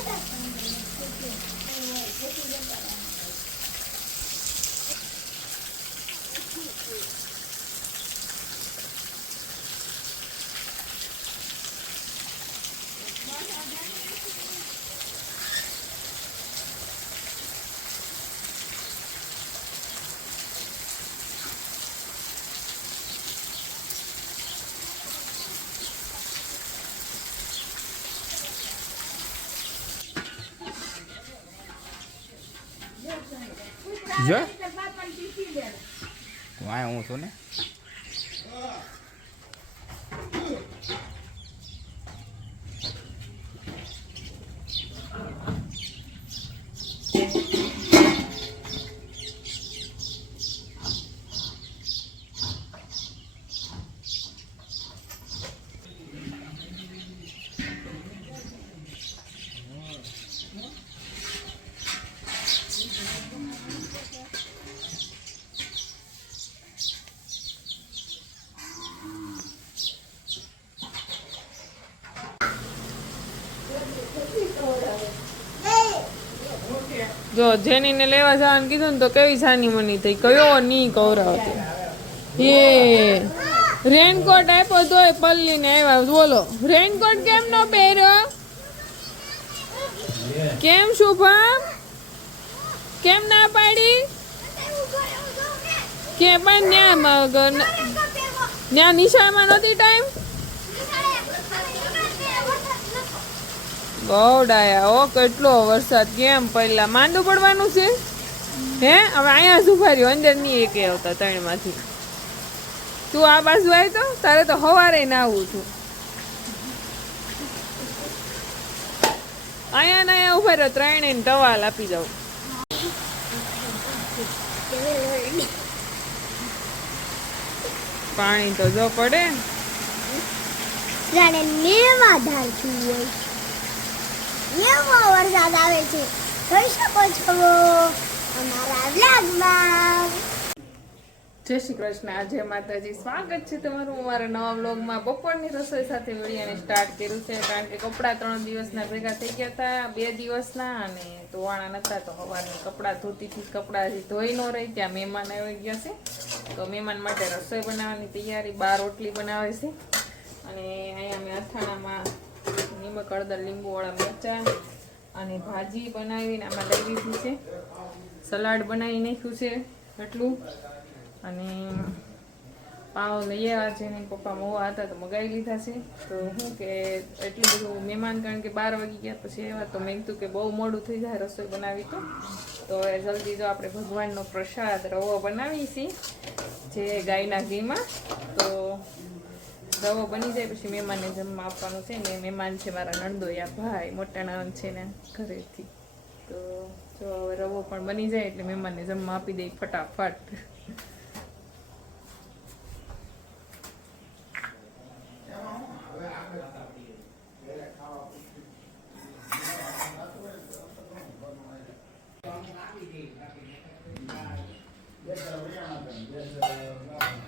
Thank you. જો. હું છું ને? જો જેનીને લેવા જવાનું કીધું ને તો કેવી સાની મની થઈ? કયો નહીં કવરાવતી એ રેનકોટ આપ્યો તોય પલ્લીને આવ્યા. બોલો રેનકોટ કેમ નો પહેર્યો? કેમ શુભમ કેમ ના પાડી? કે પણ ત્યાં નિશાળમાં નહોતી ટાઈમ ગોડાયા ઓ, કેટલો વરસાદ. કેમ પહેલા માંડું પડવાનું છે? હે? હવે અહીંયા રહ્યો અંદર નહીં એક આવતા ત્રણમાંથી તું આ બાજુ આવી તો. તારે તો હવારે ના આવું છું. અહીંયા ને અહીંયા ઊભા રહ્યો ત્રણે ટવાલ આપી દઉં. પાણી તો જો પડે. જાણે મેવા ધારતું હોય એવો વરસાદ આવે છે. જોઈ શકો છો અમારા વ્લોગમાં. જય શ્રી કૃષ્ણ. આજે માતાજી. સ્વાગત છે તમારું અમારા નવા વ્લોગમાં. બપોરની રસોઈ સાથે વિડીયોને સ્ટાર્ટ કર્યું છે. કારણ કે કપડાં ત્રણ દિવસના ભેગા થઈ ગયા હતા. બે દિવસના અને ધોવાણા નતા તો સવારની કપડાં ધોતીથી કપડાંથી ધોઈ ન રહી. ત્યાં મહેમાન આવી ગયા છે. તો મહેમાન માટે રસોઈ બનાવવાની તૈયારી બાર રોટલી બનાવે છે. અને અહીંયા મેં અથાણામાં નિમક, હળદર લીંબુવાળા મરચાં અને ભાજી બનાવીને આમાં લઈ લીધી છે. સલાડ બનાવી નાખ્યું છે એટલું અને પાવ લઈ આવ્યા છે ને પપ્પા મોવા હતા તો મગાવી લીધા છે. તો શું કે એટલું બધું મહેમાન કારણ કે બાર વાગી ગયા પછી આવ્યા તો મેં કીધું કે બહુ મોડું થઈ જાય રસોઈ બનાવી તો. તો હવે જલ્દી જો આપણે ભગવાનનો પ્રસાદ રવો બનાવી છીએ જે ગાયના ઘીમાં. તો રવો બની જાય પછી મહેમાનને જમવા આપવાનું છે ને મહેમાન છે મારા નણદોયા ભાઈ મોટા નણંદ છે ને ઘરેથી તો જો હવે રવો પણ બની જાય એટલે મહેમાનને જમવા આપી દઈ ફટાફટ Yes, sir.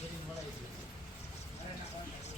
hitting what I do. I don't know what I do.